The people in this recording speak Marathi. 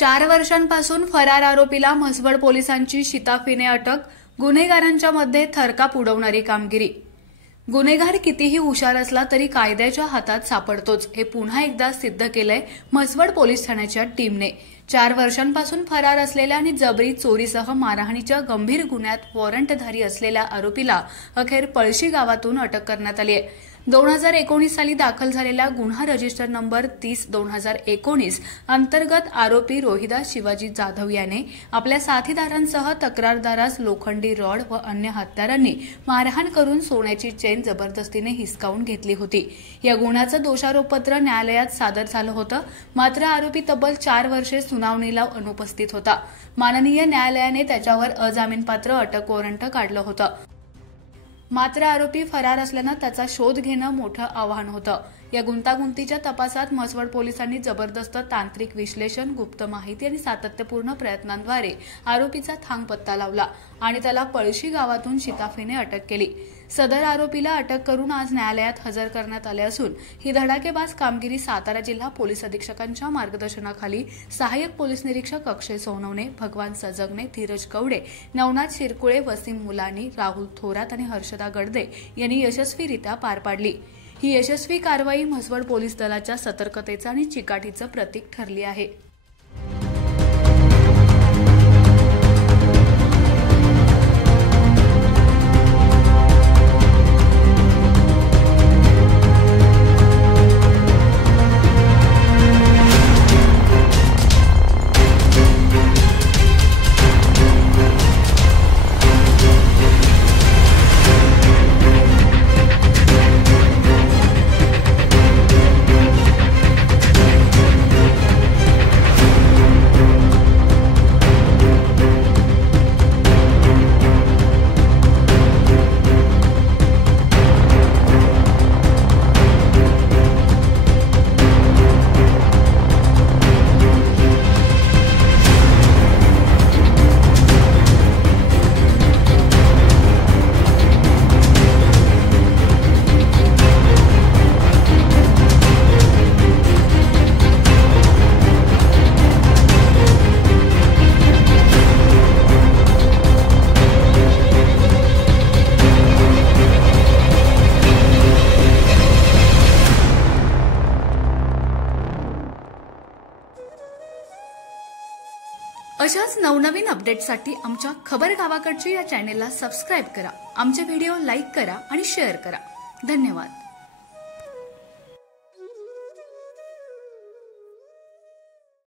4 वर्षांपासून फरार आरोपीला म्हसवड पोलिसांची शिताफीने अटक. गुन्हेगारांच्या मध्ये थरकाप उडवणारी कामगिरी. गुन्हेगार कितीही हुशार असला तरी कायद्याच्या हातात सापडतोच, हे पुन्हा एकदा सिद्ध केलंय म्हसवड पोलीस ठाण्याच्या टीमने. 4 वर्षांपासून फरार असलेल्या आणि जबरी चोरीसह मारहाणीच्या गंभीर गुन्ह्यात वॉरंटधारी असलेल्या आरोपीला अखेर पळशी गावातून अटक करण्यात आली आहे. 2019 साली दाखल झालेल्या गुन्हा रजिस्टर नंबर 30/2019 अंतर्गत आरोपी रोहिदास शिवाजी जाधव याने आपल्या साथीदारांसह तक्रारदारास लोखंडी रॉड व अन्य हत्यारांनी मारहाण करून सोन्याची चेन जबरदस्तीने हिसकावून घेतली होती. या गुन्ह्याचं दोषारोपपत्र न्यायालयात सादर झालं होतं, मात्र आरोपी तब्बल 4 वर्षे सुनावणीला अनुपस्थित होता. माननीय न्यायालयाने त्याच्यावर अजामीनपात्र अटक वॉरंट काढलं होतं. मात्र आरोपी फरार असल्यानं त्याचा शोध घेणं मोठं आव्हान होतं. या गुंतागुंतीच्या तपासात म्हसवड पोलिसांनी जबरदस्त तांत्रिक विश्लेषण, गुप्त माहिती आणि सातत्यपूर्ण प्रयत्नांद्वारे आरोपीचा थांगपत्ता लावला आणि त्याला पळशी गावातून शिताफीने अटक केली. सदर आरोपीला अटक करून आज न्यायालयात हजर करण्यात आले असून ही धडाकेबाज कामगिरी सातारा जिल्हा पोलीस अधीक्षकांच्या मार्गदर्शनाखाली सहाय्यक पोलीस निरीक्षक अक्षय सोनवणे, भगवान सजगने, धीरज कवडे, नवनाथ शिरकुळे, वसीम मुलानी, राहुल थोरात आणि हर्षदा गडदे यांनी यशस्वीरित्या पार पाडली. ही यशस्वी कारवाई म्हसवड पोलीस दलाच्या सतर्कतेचं आणि चिकाटीचं प्रतीक ठरली आहे. अशाच नवनवीन अपडेट्ससाठी आमच्या खबर गावाकडची या चॅनेलला सबस्क्राईब करा. आमचे व्हिडिओ लाईक करा आणि शेअर करा. धन्यवाद.